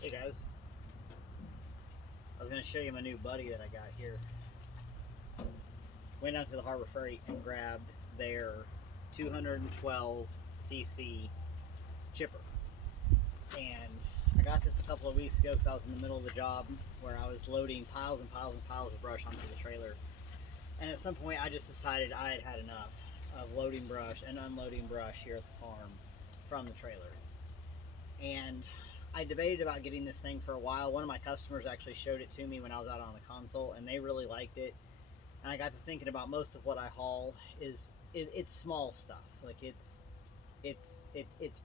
Hey guys, I was going to show you my new buddy that I got here. Went down to the Harbor Freight and grabbed their 212cc chipper. And I got this a couple of weeks ago because I was in the middle of a job where I was loading piles and piles and piles of brush onto the trailer. And at some point I just decided I had had enough of loading brush and unloading brush here at the farm from the trailer. And I debated about getting this thing for a while. One of my customers actually showed it to me when I was out on the console, and they really liked it. And I got to thinking about most of what I haul it's small stuff. Like it's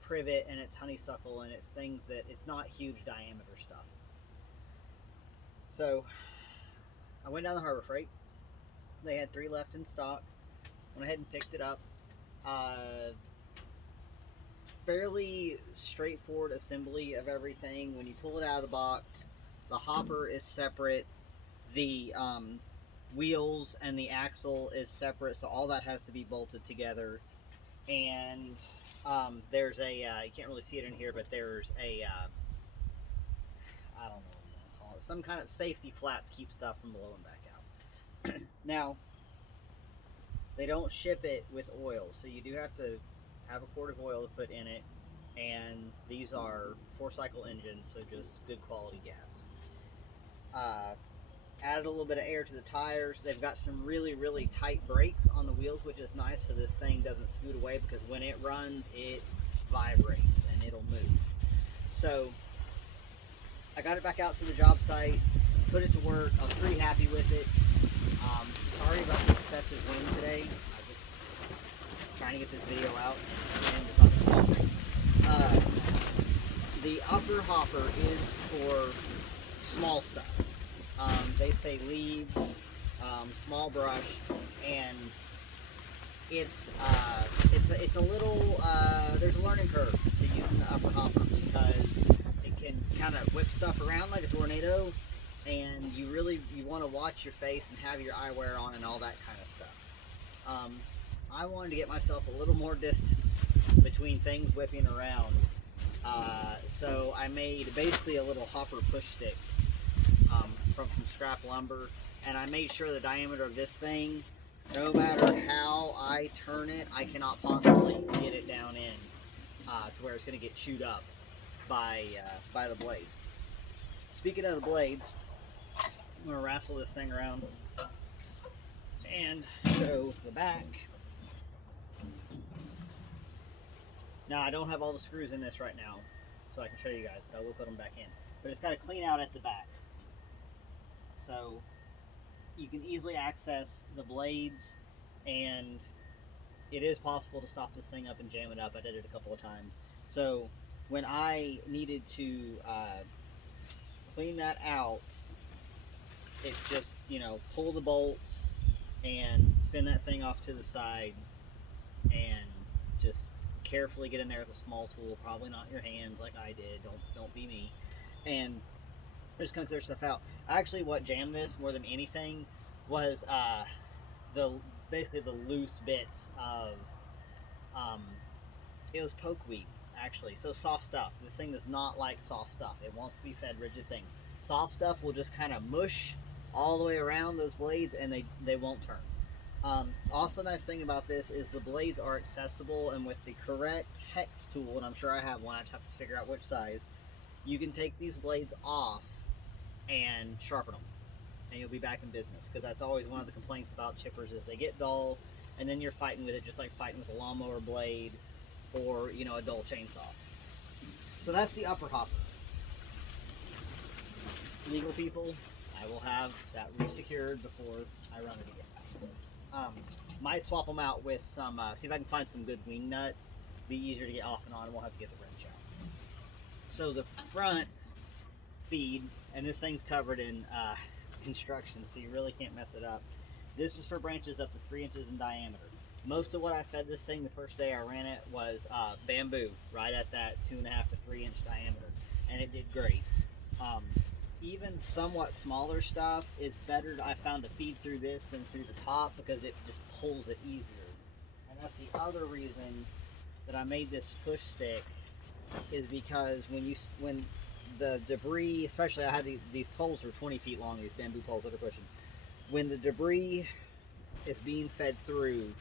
privet and it's honeysuckle and it's things that it's not huge diameter stuff. So I went down the Harbor Freight. They had 3 left in stock. Went ahead and picked it up. Uh, Fairly straightforward assembly of everything. When you pull it out of the box, the hopper is separate, the wheels and the axle is separate, so all that has to be bolted together. And there's a you can't really see it in here, but there's a I don't know what you want to call it, some kind of safety flap to keep stuff from blowing back out. Now they don't ship it with oil, so you do have to have a quart of oil to put in it, and these are 4-cycle engines, so just good quality gas. Added a little bit of air to the tires. They've got some really tight brakes on the wheels, which is nice, so this thing doesn't scoot away, because when it runs it vibrates and it'll move. So I got it back out to the job site, put it to work. I was pretty happy with it. Sorry about the excessive wind today. I just trying to get this video out and it's not cooperating. The upper hopper is for small stuff. They say leaves, small brush, and it's a little there's a learning curve to using the upper hopper, because it can kind of whip stuff around like a tornado, and you want to watch your face and have your eyewear on and all that kind of stuff. I wanted to get myself a little more distance between things whipping around, so I made basically a little hopper push stick from scrap lumber, and I made sure the diameter of this thing, no matter how I turn it, I cannot possibly get it down in to where it's going to get chewed up by the blades. Speaking of the blades, I'm going to wrestle this thing around and show the back. Now, I don't have all the screws in this right now, so I can show you guys, but I will put them back in. But it's got a clean out at the back, so you can easily access the blades, and it is possible to stop this thing up and jam it up. I did it a couple of times. So when I needed to clean that out, it's just, pull the bolts and spin that thing off to the side and just carefully get in there with a small tool, probably not your hands like I did. Don't be me. And just kind of clear stuff out. Actually, what jammed this more than anything was basically the loose bits of it was pokeweed, actually. So soft stuff. This thing does not like soft stuff. It wants to be fed rigid things. Soft stuff will just kind of mush all the way around those blades, and they won't turn. Also, nice thing about this is the blades are accessible, and with the correct hex tool, and I'm sure I have one, I just have to figure out which size, you can take these blades off and sharpen them, and you'll be back in business, because that's always one of the complaints about chippers is they get dull, and then you're fighting with it just like fighting with a lawnmower blade or a dull chainsaw. So that's the upper hopper. Legal people, I will have that resecured before I run it again. Might swap them out with some, see if I can find some good wing nuts. Be easier to get off and on, won't have to get the wrench out. So the front feed, and this thing's covered in instructions, so you really can't mess it up. This is for branches up to 3 inches in diameter. Most of what I fed this thing the first day I ran it was bamboo, right at that 2.5 to 3 inch diameter, and it did great. Even somewhat smaller stuff, it's better, I found, to feed through this than through the top, because it just pulls it easier. And that's the other reason that I made this push stick, is because when the debris, especially I had these poles were 20 feet long, these bamboo poles that are pushing. When the debris is being fed through,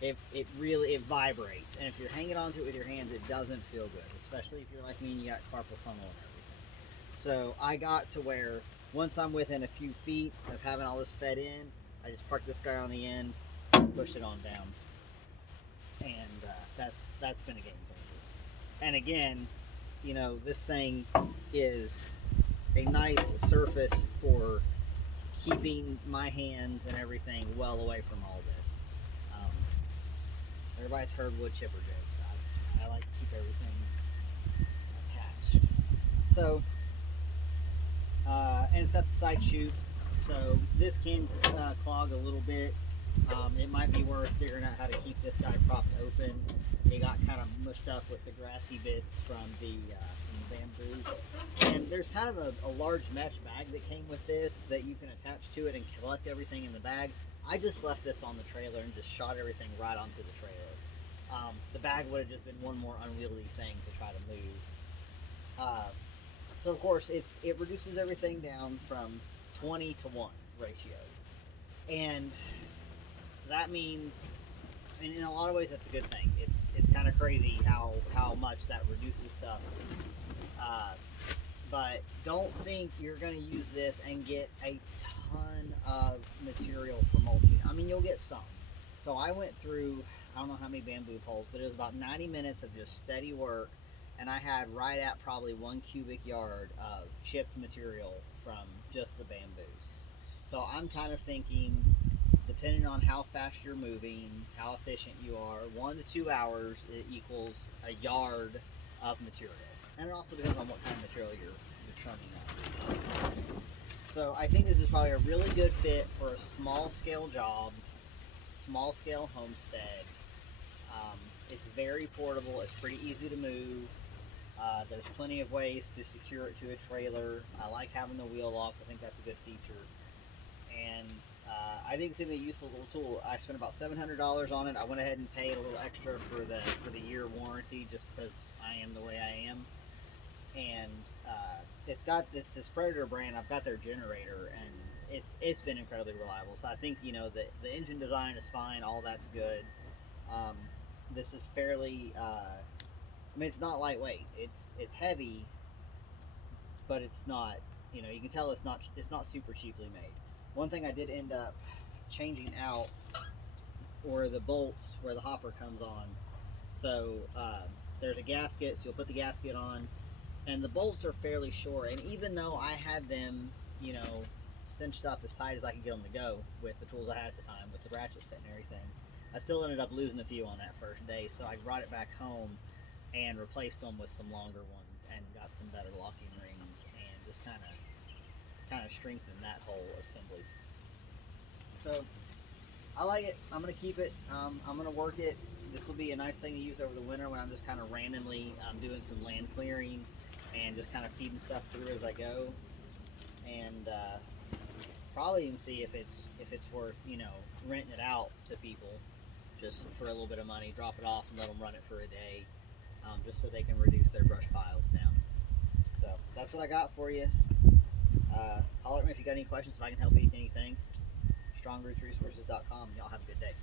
it really it vibrates, and if you're hanging onto it with your hands, it doesn't feel good, especially if you're like me and you got carpal tunnel and everything. So I got to where once I'm within a few feet of having all this fed in, I just park this guy on the end, push it on down, and that's been a game changer. And again, this thing is a nice surface for keeping my hands and everything well away from all this. Um, Everybody's heard wood chipper jokes. I like to keep everything attached. So, and it's got the side chute, so this can clog a little bit. It might be worth figuring out how to keep this guy propped open. It got kind of mushed up with the grassy bits from the bamboo. And there's kind of a large mesh bag that came with this that you can attach to it and collect everything in the bag. I just left this on the trailer and just shot everything right onto the trailer. The bag would have just been one more unwieldy thing to try to move. So of course it reduces everything down from 20 to 1 ratio. And that means, and in a lot of ways that's a good thing. It's kind of crazy how much that reduces stuff. But don't think you're going to use this and get a ton of material for mulching. I mean, you'll get some. So I went through, I don't know how many bamboo poles, but it was about 90 minutes of just steady work, and I had right at probably 1 cubic yard of chipped material from just the bamboo. So I'm kind of thinking, depending on how fast you're moving, how efficient you are, 1 to 2 hours it equals a yard of material. And it also depends on what kind of material you're churning up. So I think this is probably a really good fit for a small scale job, small scale homestead. It's very portable, it's pretty easy to move. There's plenty of ways to secure it to a trailer. I like having the wheel locks, I think that's a good feature. And I think it's going to be a useful little tool. I spent about $700 on it. I went ahead and paid a little extra for the year warranty just because I am the way I am. And it's got this Predator brand. I've got their generator, and it's been incredibly reliable. So I think the engine design is fine. All that's good. This is fairly. I mean, it's not lightweight. It's heavy, but it's not. You can tell it's not super cheaply made. One thing I did end up changing out were the bolts where the hopper comes on. So there's a gasket, so you'll put the gasket on, and the bolts are fairly short. And even though I had them, cinched up as tight as I could get them to go with the tools I had at the time, with the ratchet set and everything, I still ended up losing a few on that first day. So I brought it back home and replaced them with some longer ones and got some better locking rings and just kind of strengthen that whole assembly. So I like it. I'm gonna keep it. I'm gonna work it. This will be a nice thing to use over the winter when I'm just kind of randomly doing some land clearing and just kind of feeding stuff through as I go, and probably even see if it's worth renting it out to people just for a little bit of money. Drop it off and let them run it for a day, just so they can reduce their brush piles down. So that's what I got for you. Holler at me if you got any questions, if I can help you with anything. StrongRootsResources.com. Y'all have a good day.